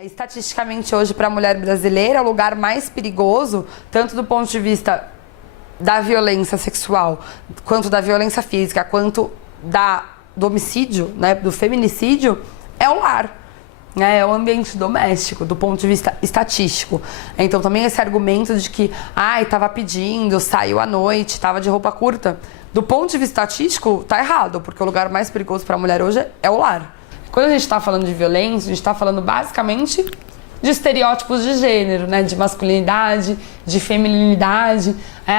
Estatisticamente, hoje, para a mulher brasileira, o lugar mais perigoso, tanto do ponto de vista da violência sexual, quanto da violência física, quanto do homicídio, né, do feminicídio, é o lar. É o ambiente doméstico, do ponto de vista estatístico. Então, também esse argumento de que, estava pedindo, saiu à noite, estava de roupa curta, do ponto de vista estatístico, tá errado, porque o lugar mais perigoso para a mulher hoje é o lar. Quando a gente está falando de violência, a gente está falando basicamente de estereótipos de gênero, né? De masculinidade, de feminilidade.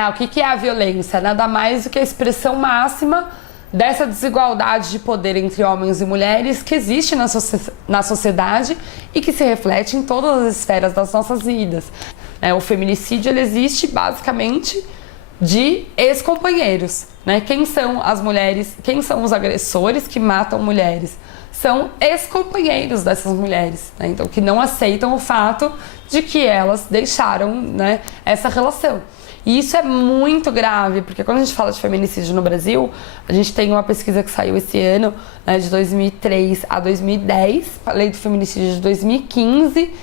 O que é a violência? Nada mais do que a expressão máxima dessa desigualdade de poder entre homens e mulheres que existe na sociedade e que se reflete em todas as esferas das nossas vidas. O feminicídio ele existe basicamente de ex-companheiros. Né? Quem são as mulheres, quem são os agressores que matam mulheres? São ex-companheiros dessas mulheres, né? Então, que não aceitam o fato de que elas deixaram, né, essa relação. E isso é muito grave, porque quando a gente fala de feminicídio no Brasil, a gente tem uma pesquisa que saiu esse ano, né, de 2003 a 2010, a lei do feminicídio de 2015,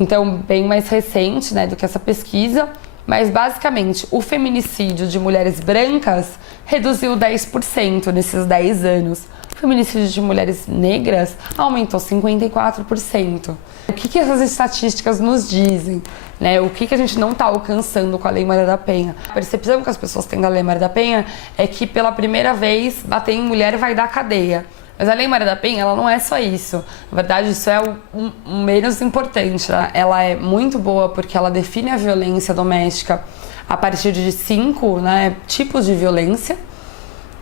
então bem mais recente, né, do que essa pesquisa. Mas, basicamente, o feminicídio de mulheres brancas reduziu 10% nesses 10 anos. O feminicídio de mulheres negras aumentou 54%. O que essas estatísticas nos dizem? Né? O que a gente não está alcançando com a Lei Maria da Penha? A percepção que as pessoas têm da Lei Maria da Penha é que, pela primeira vez, bater em mulher vai dar cadeia. Mas a Lei Maria da Penha, ela não é só isso. Na verdade, isso é o menos importante. Né? Ela é muito boa porque ela define a violência doméstica a partir de 5, né, tipos de violência,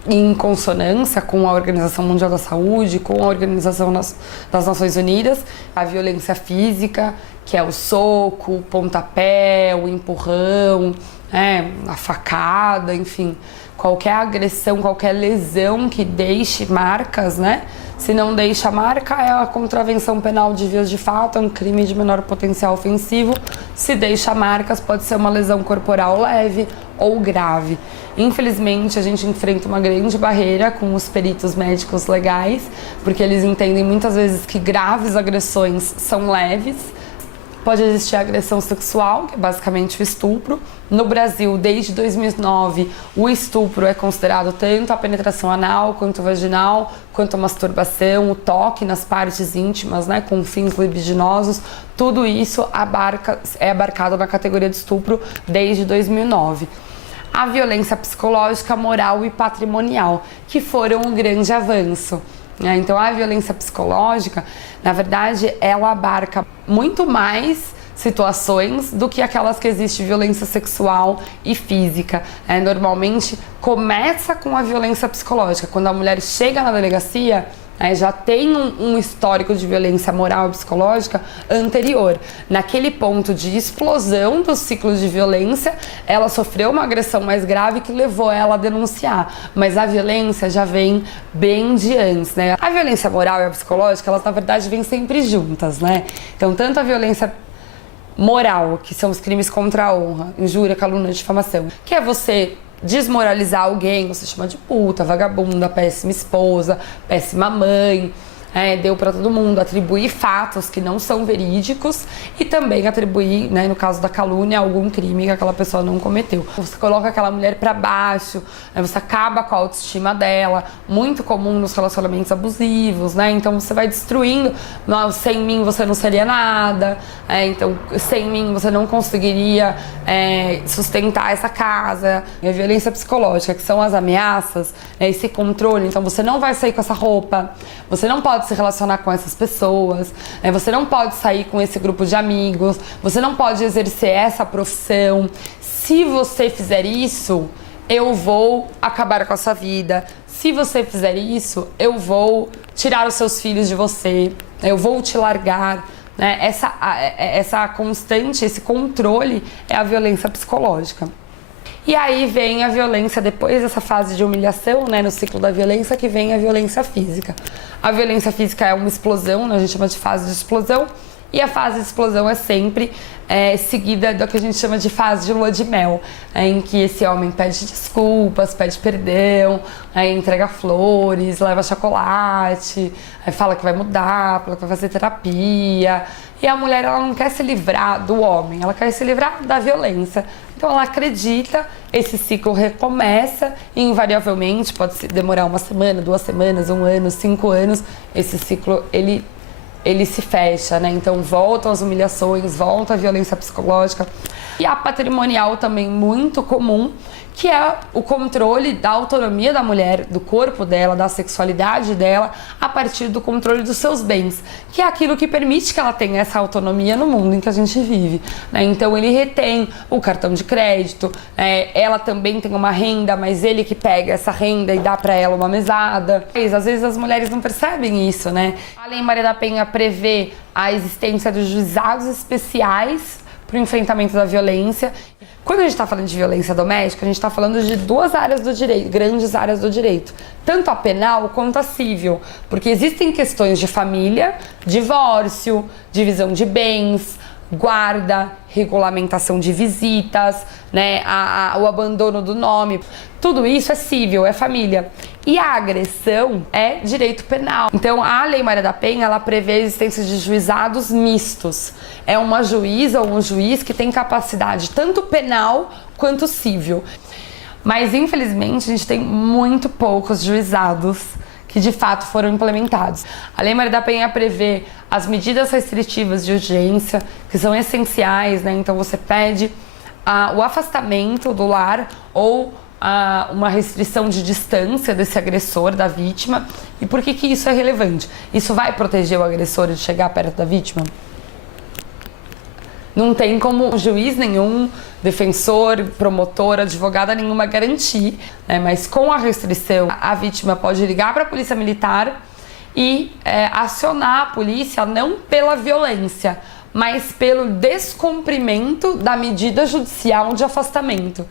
em consonância com a Organização Mundial da Saúde, com a Organização das Nações Unidas. A violência física, que é o soco, o pontapé, o empurrão, a facada, enfim. Qualquer agressão, qualquer lesão que deixe marcas, né? Se não deixa marca, é a contravenção penal de vias de fato, é um crime de menor potencial ofensivo. Se deixa marcas, pode ser uma lesão corporal leve ou grave. Infelizmente, a gente enfrenta uma grande barreira com os peritos médicos legais, porque eles entendem muitas vezes que graves agressões são leves. Pode existir a agressão sexual, que é basicamente o estupro. No Brasil, desde 2009, o estupro é considerado tanto a penetração anal, quanto vaginal, quanto a masturbação, o toque nas partes íntimas, né, com fins libidinosos. Tudo isso é abarcado na categoria de estupro desde 2009. A violência psicológica, moral e patrimonial, que foram um grande avanço. Então, a violência psicológica, na verdade, ela abarca muito mais situações do que aquelas que existe violência sexual e física. Normalmente, começa com a violência psicológica. Quando a mulher chega na delegacia, já tem um histórico de violência moral e psicológica anterior. Naquele ponto de explosão do ciclo de violência, ela sofreu uma agressão mais grave que levou ela a denunciar. Mas a violência já vem bem de antes, né? A violência moral e a psicológica, elas na verdade vêm sempre juntas, né? Então, tanto a violência moral, que são os crimes contra a honra, injúria, calúnia, difamação, que é você desmoralizar alguém, você chama de puta, vagabunda, péssima esposa, péssima mãe, deu pra todo mundo, atribuir fatos que não são verídicos e também atribuir, né, no caso da calúnia, algum crime que aquela pessoa não cometeu. Você coloca aquela mulher pra baixo, você acaba com a autoestima dela, muito comum nos relacionamentos abusivos, né? Então você vai destruindo, sem mim você não seria nada, então sem mim você não conseguiria sustentar essa casa. E a violência psicológica, que são as ameaças, esse controle, então você não vai sair com essa roupa, você não pode se relacionar com essas pessoas, você não pode sair com esse grupo de amigos, você não pode exercer essa profissão. Se você fizer isso, eu vou acabar com a sua vida. Se você fizer isso, eu vou tirar os seus filhos de você, eu vou te largar. Essa constante, esse controle é a violência psicológica. E aí vem a violência, depois dessa fase de humilhação, né, no ciclo da violência, que vem a violência física. A violência física é uma explosão, né, a gente chama de fase de explosão, E a fase de explosão é sempre seguida do que a gente chama de fase de lua de mel, em que esse homem pede desculpas, pede perdão, entrega flores, leva chocolate, fala que vai mudar, fala que vai fazer terapia. E a mulher, ela não quer se livrar do homem, ela quer se livrar da violência. Então ela acredita, esse ciclo recomeça e invariavelmente, pode demorar 1 semana, 2 semanas, 1 ano, 5 anos, esse ciclo ele se fecha, né? Então voltam as humilhações, volta a violência psicológica. E a patrimonial também muito comum, que é o controle da autonomia da mulher, do corpo dela, da sexualidade dela, a partir do controle dos seus bens, que é aquilo que permite que ela tenha essa autonomia no mundo em que a gente vive, né? Então ele retém o cartão de crédito, ela também tem uma renda, mas ele que pega essa renda e dá para ela uma mesada. Às vezes as mulheres não percebem isso, né? A Lei Maria da Penha prevê a existência de juizados especiais para o enfrentamento da violência. Quando a gente está falando de violência doméstica, a gente está falando de 2 áreas do direito, grandes áreas do direito, tanto a penal quanto a civil, porque existem questões de família, divórcio, divisão de bens, guarda, regulamentação de visitas, né, o abandono do nome. Tudo isso é civil, é família. E a agressão é direito penal. Então, a Lei Maria da Penha, ela prevê a existência de juizados mistos. É uma juíza ou um juiz que tem capacidade tanto penal quanto civil. Mas, infelizmente, a gente tem muito poucos juizados que de fato foram implementados. A Lei Maria da Penha prevê as medidas restritivas de urgência, que são essenciais, né? Então você pede o afastamento do lar ou uma restrição de distância desse agressor, da vítima. E por que isso é relevante? Isso vai proteger o agressor de chegar perto da vítima? Não tem como juiz nenhum, defensor, promotor, advogada nenhuma garantir, né? Mas com a restrição, a vítima pode ligar para a polícia militar e acionar a polícia não pela violência, mas pelo descumprimento da medida judicial de afastamento.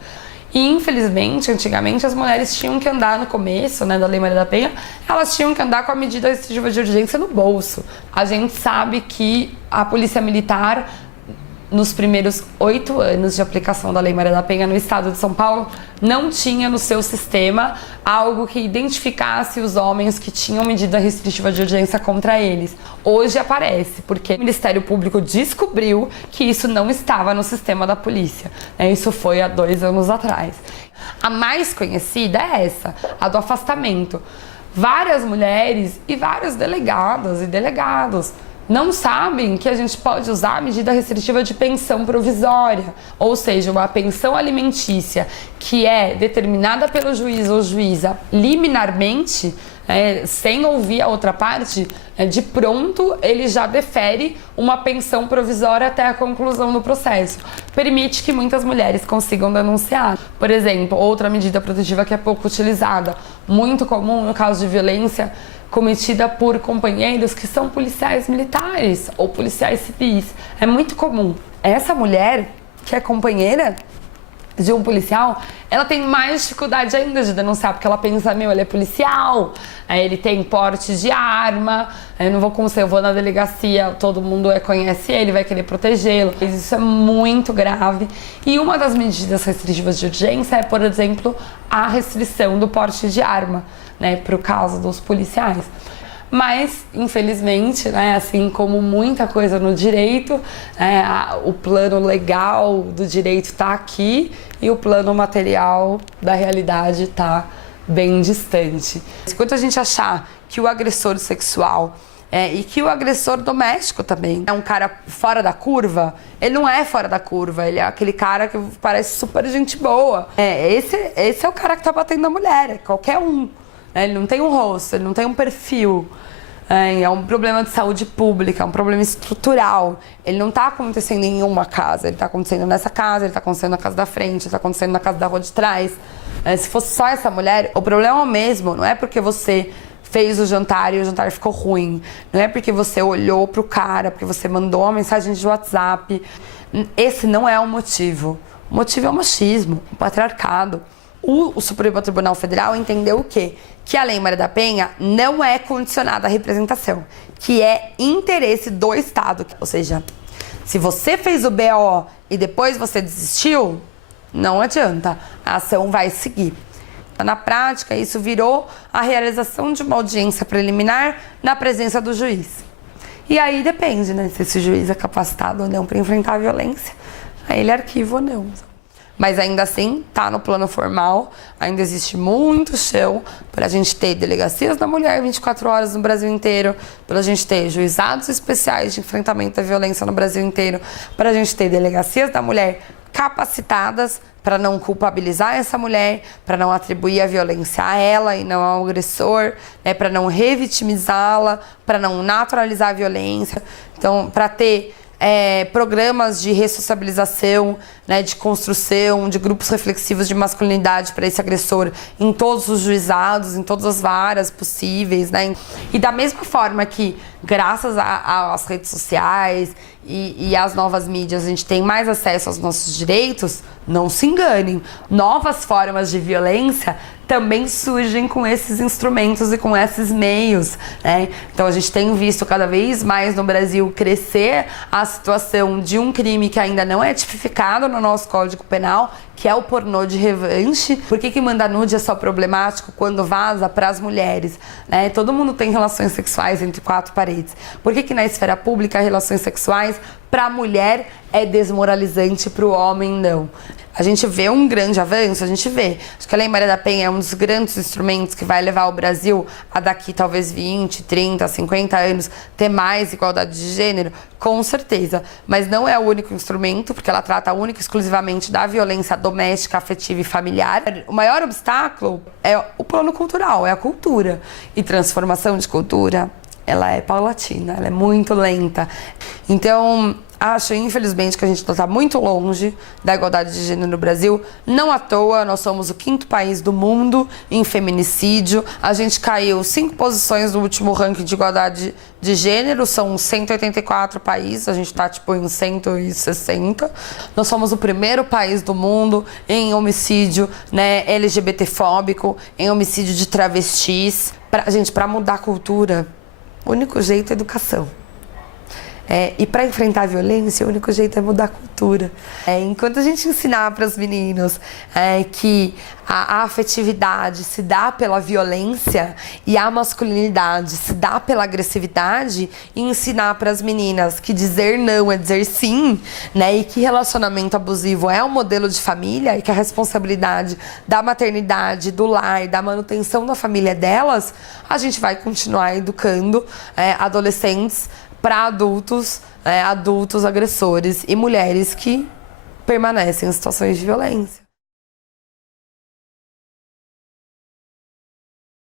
E infelizmente, antigamente, as mulheres tinham que andar no começo, né, da Lei Maria da Penha, elas tinham que andar com a medida restritiva de urgência no bolso. A gente sabe que a polícia militar, nos primeiros 8 anos de aplicação da Lei Maria da Penha no estado de São Paulo, não tinha no seu sistema algo que identificasse os homens que tinham medida restritiva de urgência contra eles. Hoje aparece, porque o Ministério Público descobriu que isso não estava no sistema da polícia. Isso foi há 2 anos atrás. A mais conhecida é essa, a do afastamento. Várias mulheres e vários delegadas e delegados não sabem que a gente pode usar a medida restritiva de pensão provisória, ou seja, uma pensão alimentícia que é determinada pelo juiz ou juíza liminarmente, sem ouvir a outra parte, de pronto ele já defere uma pensão provisória até a conclusão do processo. Permite que muitas mulheres consigam denunciar. Por exemplo, outra medida protetiva que é pouco utilizada, muito comum no caso de violência cometida por companheiros que são policiais militares ou policiais civis. É muito comum. Essa mulher, que é companheira de um policial, ela tem mais dificuldade ainda de denunciar, porque ela pensa, ele é policial, ele tem porte de arma, eu não vou conseguir, eu vou na delegacia, todo mundo conhece ele, vai querer protegê-lo. Isso é muito grave. E uma das medidas restritivas de urgência é, por exemplo, a restrição do porte de arma, para o caso dos policiais. Mas, infelizmente, assim como muita coisa no direito, o plano legal do direito está aqui e o plano material da realidade está bem distante. Enquanto a gente achar que o agressor sexual e que o agressor doméstico também é um cara fora da curva, ele não é fora da curva, ele é aquele cara que parece super gente boa. Esse é o cara que está batendo na mulher, é qualquer um. Ele não tem um rosto, ele não tem um perfil. É um problema de saúde pública, é um problema estrutural. Ele não está acontecendo em uma casa, ele está acontecendo nessa casa, ele está acontecendo na casa da frente, ele está acontecendo na casa da rua de trás. Se fosse só essa mulher, o problema é o mesmo, não é porque você fez o jantar e o jantar ficou ruim, não é porque você olhou pro cara, porque você mandou uma mensagem de WhatsApp. Esse não é o motivo. O motivo é o machismo, o patriarcado. O Supremo Tribunal Federal entendeu o quê? Que a Lei Maria da Penha não é condicionada à representação, que é interesse do Estado. Ou seja, se você fez o BO e depois você desistiu, não adianta, a ação vai seguir. Na prática, isso virou a realização de uma audiência preliminar na presença do juiz. E aí depende, né, se esse juiz é capacitado ou não para enfrentar a violência, aí ele arquiva ou não. Mas ainda assim, está no plano formal, ainda existe muito chão para a gente ter delegacias da mulher 24 horas no Brasil inteiro, para a gente ter juizados especiais de enfrentamento à violência no Brasil inteiro, para a gente ter delegacias da mulher capacitadas para não culpabilizar essa mulher, para não atribuir a violência a ela e não ao agressor, né, para não revitimizá-la, para não naturalizar a violência. Então, para ter programas de ressociabilização, né, de construção, de grupos reflexivos de masculinidade para esse agressor em todos os juizados, em todas as varas possíveis, né? E da mesma forma que, graças às redes sociais e às novas mídias, a gente tem mais acesso aos nossos direitos, não se enganem, novas formas de violência também surgem com esses instrumentos e com esses meios, né? Então a gente tem visto cada vez mais no Brasil crescer a situação de um crime que ainda não é tipificado no nosso Código Penal, que é o pornô de revanche. Por que mandar nude é só problemático quando vaza para as mulheres, né? Todo mundo tem relações sexuais entre quatro paredes. Por que na esfera pública relações sexuais para a mulher é desmoralizante, para o homem não? A gente vê um grande avanço, a gente vê. Acho que a Lei Maria da Penha é um dos grandes instrumentos que vai levar o Brasil a daqui talvez 20, 30, 50 anos ter mais igualdade de gênero, com certeza. Mas não é o único instrumento, porque ela trata única e exclusivamente da violência doméstica, afetiva e familiar. O maior obstáculo é o plano cultural, é a cultura. E transformação de cultura, ela é paulatina, ela é muito lenta. Então, acho, infelizmente, que a gente está muito longe da igualdade de gênero no Brasil. Não à toa, nós somos o 5º país do mundo em feminicídio. A gente caiu 5 posições no último ranking de igualdade de gênero. São 184 países, a gente está tipo em 160. Nós somos o 1º país do mundo em homicídio, né, LGBTfóbico, em homicídio de travestis. Para mudar a cultura, o único jeito é educação. E para enfrentar a violência, o único jeito é mudar a cultura. Enquanto a gente ensinar para os meninos que a afetividade se dá pela violência e a masculinidade se dá pela agressividade, e ensinar para as meninas que dizer não é dizer sim, né, e que relacionamento abusivo é um modelo de família e que a responsabilidade da maternidade, do lar e da manutenção da família delas, a gente vai continuar educando adolescentes para adultos, adultos agressores e mulheres que permanecem em situações de violência.